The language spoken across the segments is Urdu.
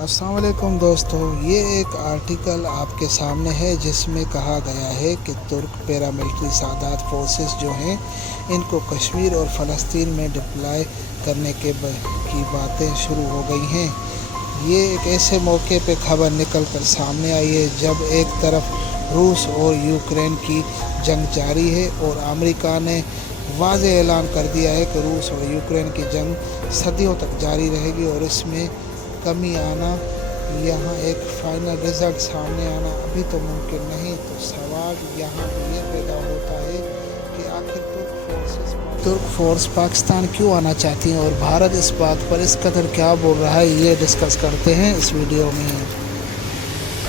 السلام علیکم دوستو، یہ ایک آرٹیکل آپ کے سامنے ہے جس میں کہا گیا ہے کہ ترک پیراملٹری سادات فورسز جو ہیں ان کو کشمیر اور فلسطین میں ڈپلائی کرنے کی باتیں شروع ہو گئی ہیں۔ یہ ایک ایسے موقع پہ خبر نکل کر سامنے آئی ہے جب ایک طرف روس اور یوکرین کی جنگ جاری ہے اور امریکہ نے واضح اعلان کر دیا ہے کہ روس اور یوکرین کی جنگ صدیوں تک جاری رہے گی اور اس میں کمی آنا، یہاں ایک فائنل رزلٹ سامنے آنا ابھی تو ممکن نہیں۔ تو سوال یہاں بھی یہ پیدا ہوتا ہے کہ آخر ترک فورس پاکستان کیوں آنا چاہتی ہیں اور بھارت اس بات پر اس قدر کیا بول رہا ہے، یہ ڈسکس کرتے ہیں اس ویڈیو میں۔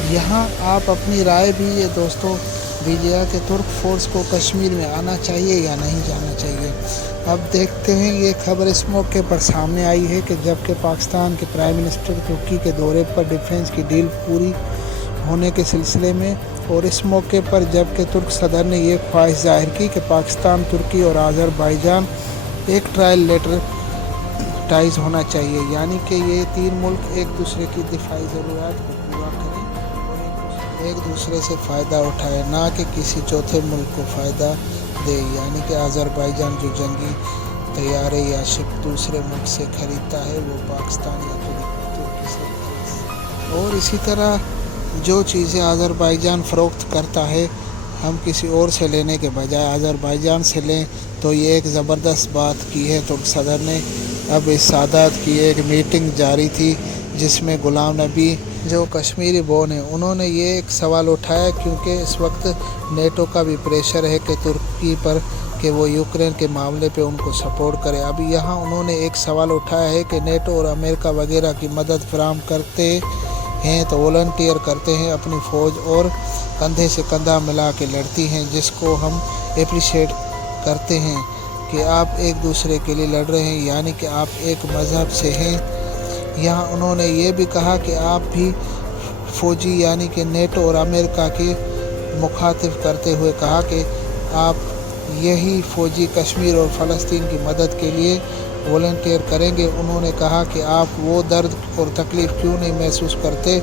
یہاں آپ اپنی رائے بھی یہ دوستوں دیجیے کہ ترک فورس کو کشمیر میں آنا چاہیے یا نہیں جانا چاہیے۔ اب دیکھتے ہیں، یہ خبر اس موقع پر سامنے آئی ہے کہ جبکہ پاکستان کے پرائم منسٹر ترکی کے دورے پر ڈیفنس کی ڈیل پوری ہونے کے سلسلے میں، اور اس موقع پر جبکہ ترک صدر نے یہ خواہش ظاہر کی کہ پاکستان، ترکی اور آذربائیجان ایک ٹرائل لیٹر ٹائز ہونا چاہیے، یعنی کہ یہ تین ملک ایک دوسرے کی دفاعی ضروریات کو پورا کریں اور ایک دوسرے سے فائدہ اٹھائے، نہ کہ کسی چوتھے ملک کو فائدہ دے، یعنی کہ آذربائیجان جو جنگی طیارے یا شپ دوسرے ملک سے خریدتا ہے وہ پاکستان یا ترکی سے خرید، اور اسی طرح جو چیزیں آذربائیجان فروخت کرتا ہے ہم کسی اور سے لینے کے بجائے آذربائیجان سے لیں۔ تو یہ ایک زبردست بات کی ہے ترک صدر نے۔ اب اس سادات کی ایک میٹنگ جاری تھی جس میں غلام نبی جو کشمیری بورن ہیں انہوں نے یہ ایک سوال اٹھایا، کیونکہ اس وقت نیٹو کا بھی پریشر ہے کہ ترکی پر کہ وہ یوکرین کے معاملے پہ ان کو سپورٹ کرے۔ اب یہاں انہوں نے ایک سوال اٹھایا ہے کہ نیٹو اور امریکہ وغیرہ کی مدد فراہم کرتے ہیں تو والنٹیئر کرتے ہیں اپنی فوج اور کندھے سے کندھا ملا کے لڑتی ہیں، جس کو ہم اپریشیٹ کرتے ہیں کہ آپ ایک دوسرے کے لیے لڑ رہے ہیں، یعنی کہ آپ ایک مذہب سے ہیں۔ یہاں انہوں نے یہ بھی کہا کہ آپ بھی فوجی، یعنی کہ نیٹو اور امریکہ کی مخاطب کرتے ہوئے کہا کہ آپ یہی فوجی کشمیر اور فلسطین کی مدد کے لیے والنٹیئر کریں گے۔ انہوں نے کہا کہ آپ وہ درد اور تکلیف کیوں نہیں محسوس کرتے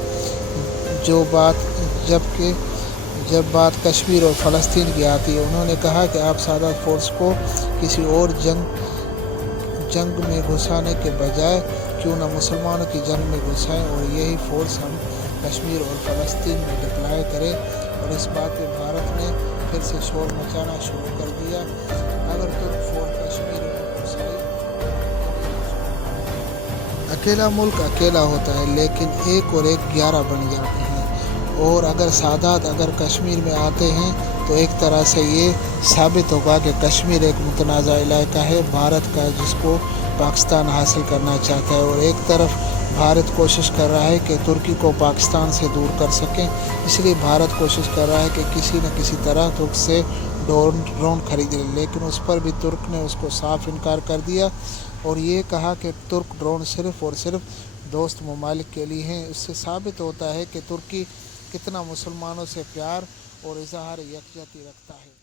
جب بات کشمیر اور فلسطین کی آتی ہے۔ انہوں نے کہا کہ آپ سادات فورس کو کسی اور جنگ میں گھسانے کے بجائے کیوں نہ مسلمانوں کی جنگ میں گھسائیں اور یہی فورس ہم کشمیر اور فلسطین میں ڈپلائی کریں۔ اور اس بات پہ بھارت نے پھر سے شور مچانا شروع کر دیا۔ اگر ترک فورس کشمیر میں گھسائی، اکیلا ملک اکیلا ہوتا ہے لیکن ایک اور ایک 11 بن جاتے ہیں، اور اگر سادات کشمیر میں آتے ہیں تو ایک طرح سے یہ ثابت ہوگا کہ کشمیر ایک متنازع علاقہ ہے بھارت کا، جس کو پاکستان حاصل کرنا چاہتا ہے، اور ایک طرف بھارت کوشش کر رہا ہے کہ ترکی کو پاکستان سے دور کر سکیں۔ اس لیے بھارت کوشش کر رہا ہے کہ کسی نہ کسی طرح ترک سے ڈرون خرید لے، لیکن اس پر بھی ترک نے اس کو صاف انکار کر دیا اور یہ کہا کہ ترک ڈرون صرف اور صرف دوست ممالک کے لیے ہیں۔ اس سے ثابت ہوتا ہے کہ ترکی کتنا مسلمانوں سے پیار اور اظہار یکجہتی رکھتا ہے۔